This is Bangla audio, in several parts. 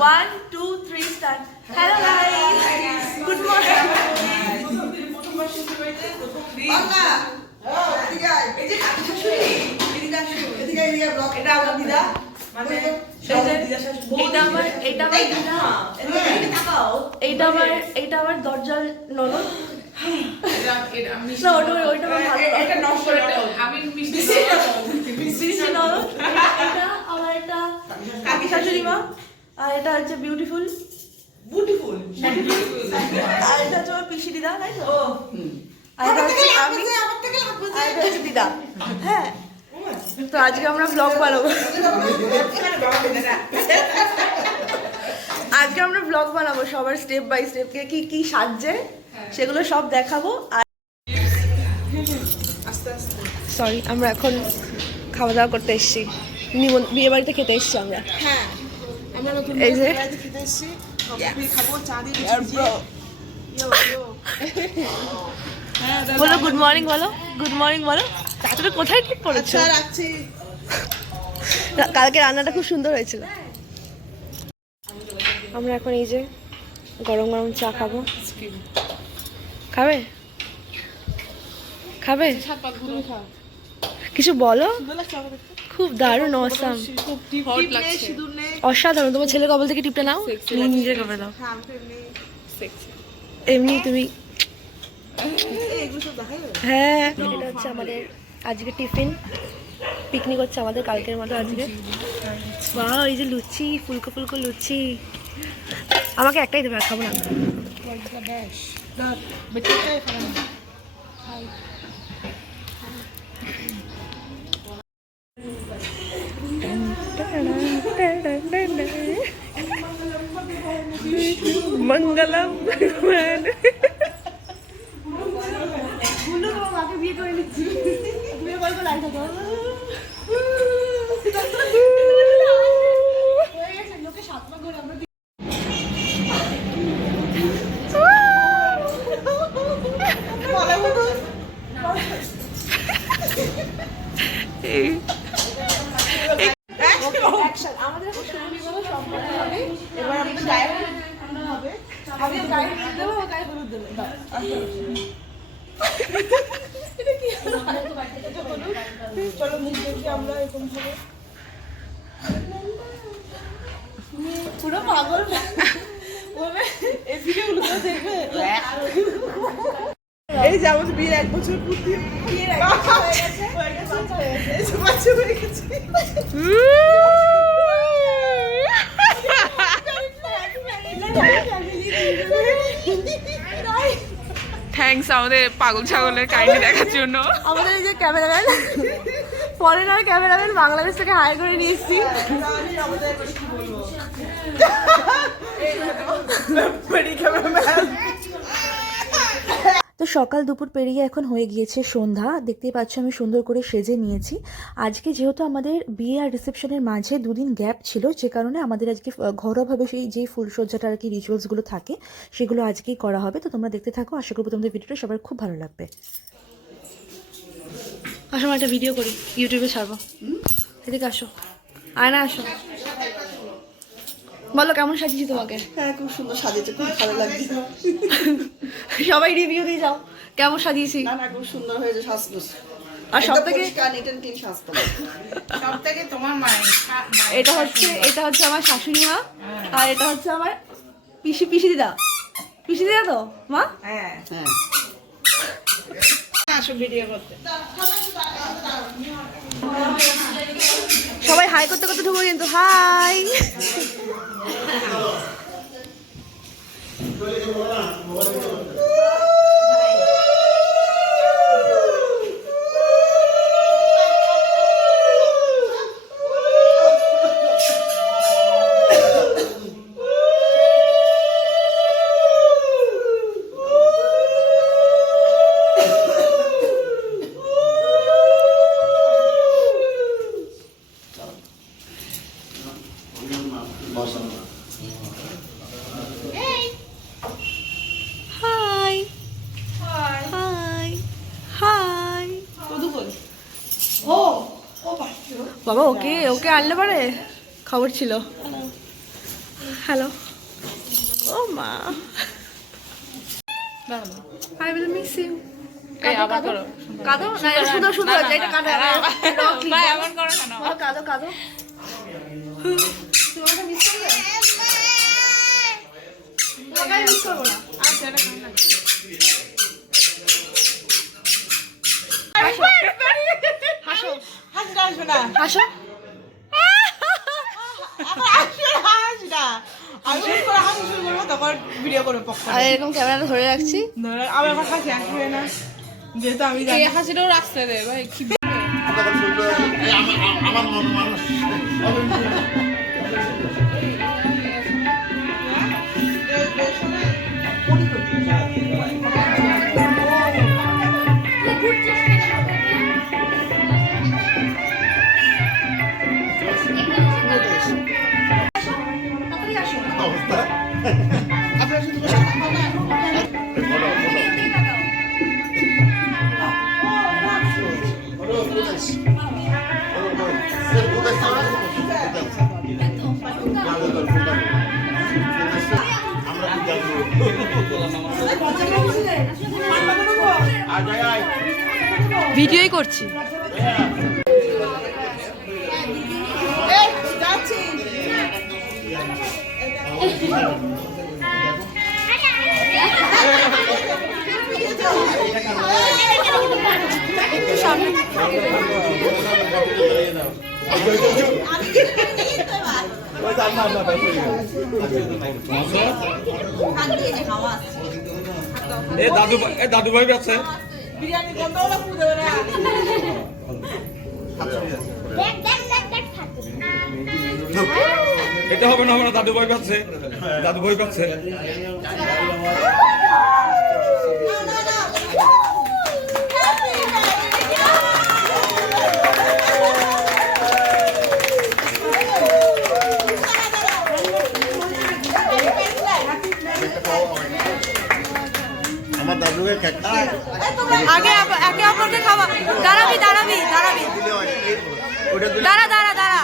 One two three start hello guys good morning এইটা আমার দরজার ননদ। আমার একটা কাকি শাশুড়ি মা। আর এটা হচ্ছে বিউটিফুল Beautiful. আর এটা হচ্ছে আমার পিসি দিদা তাই তো? আর এটা হচ্ছে আমি আর এটা হচ্ছে দিদা। হ্যাঁ। তো আজকে আমরা ব্লগ বানাবো। আজকে আমরা ব্লগ বানাবো সবার স্টেপ বাই স্টেপ কে কি কি সাজছে সেগুলো সব দেখাবো। আর আস্তে আস্তে। সরি আমরা এখন খাওয়া দাওয়া করতে এসেছি। বিয়ে বাড়িতে খেতে এসেছি আমরা। হ্যাঁ, এই যে- বলো গুড মর্নিং বলো গুড মর্নিং বলো। তুমি কোথায় ঠিক পড়েছো আচ্ছা, রাখছি। কালকে রান্নাটা খুব সুন্দর হয়েছিল। আমরা এখন এই যে গরম গরম চা খাব। খাবে? খাবে? কিছু বলো? বলো, চা খাবে? খুব দারুণ অসাম অসাধারণ। তোমার ছেলে কবল থেকে টিপটা নাও। তুমি নিজে কবে দাও। হ্যাঁ, এমনি- তুমি? হ্যাঁ। এটা হচ্ছে আমাদের আজকে টিফিন। পিকনিক হচ্ছে আমাদের কালকের মতো আজকে। বা এই যে লুচি ফুলকো ফুলকো লুচি। আমাকে একটাই দেবে আর খাব না। মঙ্গলম আমাদের সুবিধাগুলো সম্পূর্ণ হবে। এবার আমাদের হবে। আগে গায়ে হলুদ দেবো গায়ে হলুদ দেবো। চলো মুখ দেখি আমরা এরকম ভাবে পুরো পাগল এই ভিডিওগুলো তো দেখবে। এই যে আমাদের বিয়ের এক বছর পূর্তি বিয়ের এক বছর হয়ে গেছে। হয়ে গেছে হয়ে গেছে। থ্যাঙ্কস আমাদের পাগল ছাগলের কাহিনী দেখার জন্য। আমাদের এই যে ক্যামেরাম্যান ফরেনার ক্যামেরাম্যান বাংলাদেশ থেকে হায়ার করে নিয়ে এসেছি। আমি আমাদের কি বলব বড়ি ক্যামেরাম্যান তো সকাল দুপুর পেরিয়ে এখন হয়ে গিয়েছে সন্ধ্যা। দেখতেই পাচ্ছ আমি সুন্দর করে সেজে নিয়েছি। আজকে যেহেতু আমাদের বিয়ে আর রিসেপশনের মাঝে দুদিন গ্যাপ ছিল যে কারণে আমাদের আজকে ঘরোয়াভাবে সেই যেই ফুলসজ্জাটা আর কি রিচুয়ালসগুলো থাকে সেগুলো আজকেই করা হবে। তো তোমরা দেখতে থাকো আশা করব তোমাদের ভিডিওটা সবার খুব ভালো লাগবে। আসো আমার একটা ভিডিও করি ইউটিউবে ছাড়বো। এদিকে আসো। আয় না আসো। বলো কেমন সাজিয়েছি তোমাকে? হ্যাঁ খুব সুন্দর সাজিয়েছে খুব ভালো লাগছে। সবাই রিভিউ দিয়ে যাও। কেমন সাজিয়েছি? না না খুব সুন্দর হয়েছে সাজগোজ। আর সব থেকে এটা হচ্ছে এটা হচ্ছে আমার শাশুড়ি মা আর এটা হচ্ছে আমার পিসি পিসি দিদা। পিসি দিদা তো? মা? হ্যাঁ। হ্যাঁ। আসো ভিডিও করতে। সবাই হাই করতে করতে ঢুকবো কিন্তু হাই হাই বাবা ওকে ওকে আনলে পারে? খবর ছিল। হ্যালো ও মা। আই উইল মিস ইউ কাঁদো না শুধু শুধু এটা কাঁদো না এমন করো কেন বলো, কাঁদো কাঁদো। তোমাকে মিস করব? না? আচ্ছা এটা কেমন লাগছে? হাসো হাসিটা আসবে না হাসো আসবে না হাসি না আমি শুরু করে হাসি শুরু করব তখন ভিডিও করে পক্ষ আর এরকম ক্যামেরা ধরে রাখছি। আমার হাসি আসবে না যেহেতু আমি হাসিটাও রাখতে দে ভাই কি আমার মন মানুষ। ভিডিওই করছি। যাচ্ছি এ দাদু এ দাদু ভাই আছে। বিরিয়ানি হলো ফু না। এটা হবে না হবে না দাদু ভাই পাচ্ছে। দাদু ভাই পাচ্ছে। আগে একে অপরকে খাওয়া দাঁড়াবি দাঁড়াবি দাঁড়াবি। ওটা দাঁড়া দাঁড়া দাঁড়া।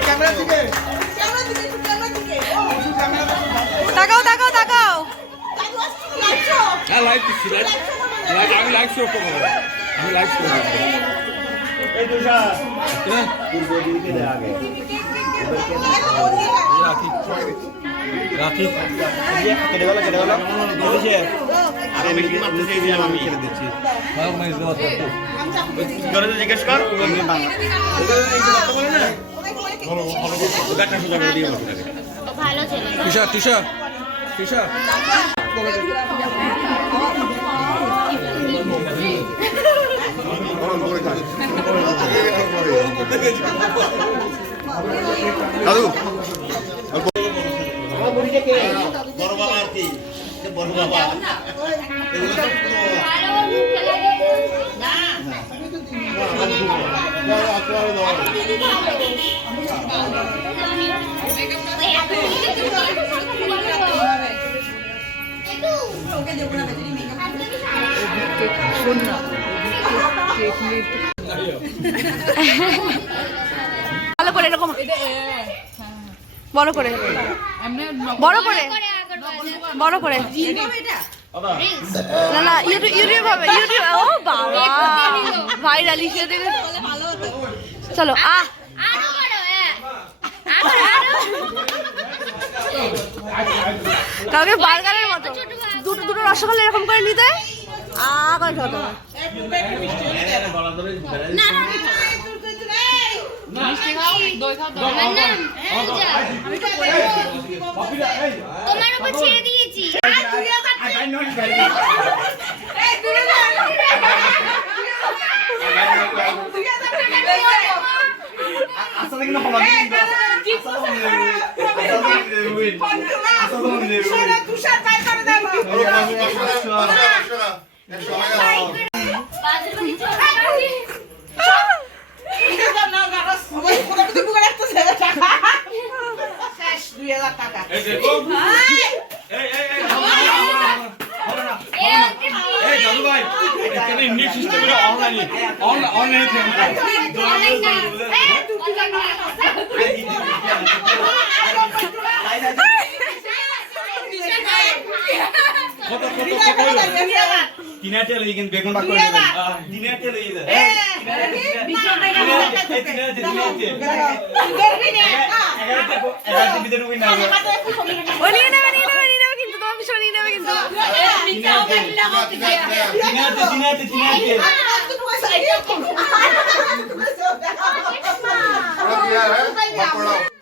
ক্যামেরা দিকে একটু ক্যামেরা দিকে ও তাকাও তাকাও তাকাও হ্যাঁ আমি লাইভ শো করব। আমি লাইভ শো করব। এই দুষা হ্যাঁ? পূর্ব দিকে আগে। রাখি। রাখি। কেটে গেল কেটে গেল বুঝেছে আরে কি মারতে চাইছিলাম আমি ছেড়ে দিচ্ছি করে জিজ্ঞেস কর। আমি বাংলা গাটা সোজা করে। দিয়ে বসে থাকে ভালো ছেলে তিশা তিশা তিশা দাদু বড় বাবা আর কি বড় বাবা এগুলো সব পুরো- ভালো মুখ খেলা ভালো করে এরকম বড় করে। বড় করে। বড় করে। না না, ইউটিউব ইউটিউব হবে, ইউটিউব। ও বাবা। ভাইরাল ইস্যু চলো আহ কাউকে বার্গারের মতো। দুটো দুটো রসগোল্লা এরকম করে নিতে। আ, করে খাওয়াতে হবে। না না। মিষ্টি খাও দই খাও দই আমার নাম পূজা তোমার উপর ছেড়ে দিয়েছি তুষার পাই করে দেবো বাজার বাড়ি চলে শেষ দুই হাজার টাকা এই দেখো এই এই এই এই দাদু ভাই এখানে ইংলিশ সিস্টেমে অনলাইন অনলাইন অনলাইন অনলাইন না এ অনলাইন না তিনাটে লই কিন্তু বেগুন বাক করে দেন তিনাটে তিনাটে এগারোতে এগারোতে ভিতরে উই না ও নিয়ে নেবে নিয়ে নেবে নিয়ে নেবে কিন্তু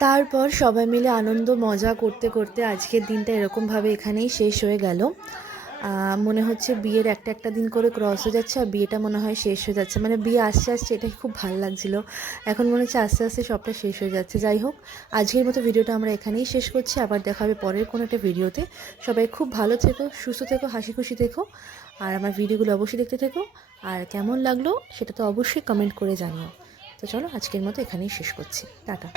তারপর সবাই মিলে আনন্দ, মজা করতে করতে আজকের দিনটা এরকমভাবে এখানেই শেষ হয়ে গেল। মনে হচ্ছে বিয়ের একটা একটা দিন করে ক্রস হয়ে যাচ্ছে, আর বিয়েটা মনে হয় শেষ হয়ে যাচ্ছে। মানে বিয়ে আসছে আসছে, এটাই খুব ভালো লাগছিল। এখন মনে হচ্ছে আস্তে আস্তে সবটা শেষ হয়ে যাচ্ছে। যাই হোক, আজকের মতো ভিডিওটা আমরা এখানেই শেষ করছি। আবার দেখা হবে পরের কোনো একটা ভিডিওতে। সবাই খুব ভালো থেকো, সুস্থ থেকো, হাসি খুশি থেকো, আর আমার ভিডিওগুলো অবশ্যই দেখতে থেকো। আর কেমন লাগল, সেটা তো অবশ্যই কমেন্ট করে জানিও। তো চলো আজকের মতো এখানেই শেষ করছি। টাটা।